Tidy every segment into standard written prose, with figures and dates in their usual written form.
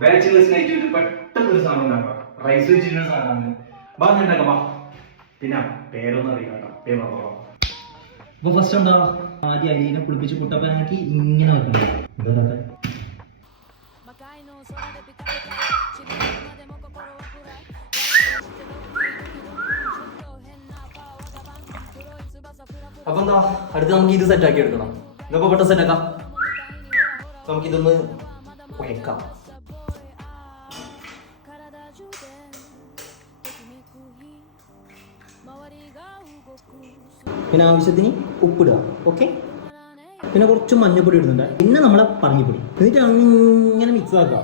Bachelors night ഒരു പെട്ടെന്ന് ഒരു സാധനം ഉണ്ടാക്കാം. റൈസ് വെച്ചിട്ട് സാധനമാണ്. ബാ ഉണ്ടാക്കാം. ബാ പിന്നെ പേരൊന്നും അറിയാം കേട്ടോ. പേര് നോക്കാം. അപ്പൊ ഫസ്റ്റ് എന്താ ആദ്യം അരിനെ കുളിപ്പിച്ച് കുട്ടപ്പനാക്കി ഇങ്ങനെ വെക്കണം. അപ്പൊ എന്താ അടുത്ത് നമുക്ക് ഇത് സെറ്റ് ആക്കി എടുക്കണം. ഇതൊക്കെ പെട്ടെന്ന് സെറ്റ് ആക്കാം. നമുക്കിതൊന്ന് കുഴക്കാം. പിന്നെ ആവശ്യത്തിന് ഉപ്പിടുക. ഓക്കെ, പിന്നെ കുറച്ച് മഞ്ഞപ്പൊടി ഇടുന്നുണ്ട്. പിന്നെ നമ്മളെ പറഞ്ഞിപ്പൊടി. എന്നിട്ട് അങ്ങനെ മിക്സ് ആക്കുക.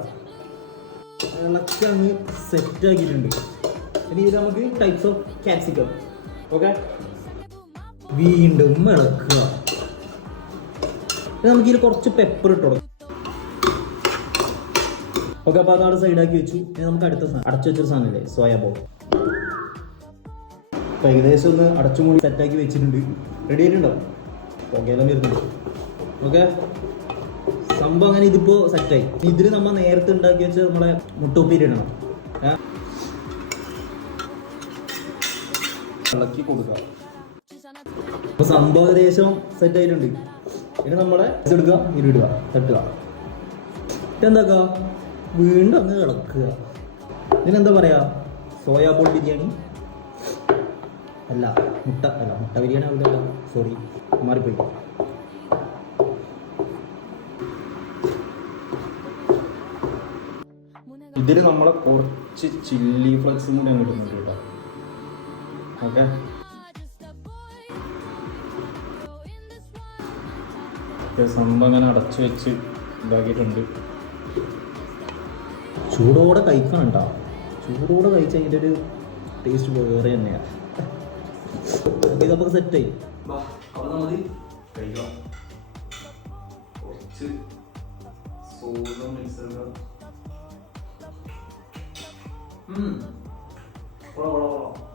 ഇളക്കി അങ്ങ് സെറ്റ് ആക്കിയിട്ടുണ്ട്. ഇനി ഇത് നമുക്ക് ടൈപ്സ് ഓഫ് ക്യാപ്സിക്കം. ഓക്കെ, വീണ്ടും ഇളക്കുക. നമുക്കിതിൽ കുറച്ച് പെപ്പർ ഇട്ട് കൊടുക്കാം. ഓക്കെ, അപ്പോൾ അതാണ് സൈഡാക്കി വെച്ചു. ഇനി നമുക്ക് അടുത്ത സാധനം അടച്ചു വെച്ചൊരു സാധനമല്ലേ, സോയാബോൾ. അപ്പോൾ ഏകദേശം ഒന്ന് അടച്ചുമൂടി സെറ്റാക്കി വെച്ചിട്ടുണ്ട്. റെഡി ആയിട്ടുണ്ടോ? ഓക്കെ, എല്ലാം വരുന്നുണ്ട്. ഓക്കെ, സംഭവം അങ്ങനെ ഇതിപ്പോൾ സെറ്റായി. ഇതിൽ നമ്മൾ നേരത്തെ ഉണ്ടാക്കി വെച്ച് നമ്മളെ മുട്ടുപ്പീരി ഇടണം. ഇളക്കി കൊടുക്കുക. അപ്പോൾ സംഭവം ഏകദേശം സെറ്റായിട്ടുണ്ട്. ഇനി നമ്മളെ എടുക്കുക, ഇരുടുക, തട്ടുക. എന്താക്കുക, വീണ്ടും അങ്ങ് ഇളക്കുക. ഇതിനെന്താ പറയുക, സോയാബോൾ ബിരിയാണി അല്ല, മുട്ട ബിരിയാണി അവിടെ അല്ല, സോറി മാറിപ്പോയി. ഇതിൽ നമ്മളെ കുറച്ച് ചില്ലി ഫ്ലക്സും കൂടി അങ്ങ് ഇടുന്നുണ്ട് കേട്ടോ. ഓക്കെ, സംഭവം അങ്ങനെ അടച്ചു വെച്ച് ഇതാക്കിയിട്ടുണ്ട്. ചൂടോടെ കഴിക്കണം കേട്ടോ. ചൂടോടെ കഴിച്ചാൽ അതിൻ്റെ ഒരു ടേസ്റ്റ് വേറെ തന്നെയാണ്. ഇത് നമുക്ക് സെറ്റായി. അപ്പോൾ നമുക്ക് കഴിക്കാം. കുറച്ച് സോസും മിക്സ് ചെയ്ത് കൊള്ളാം.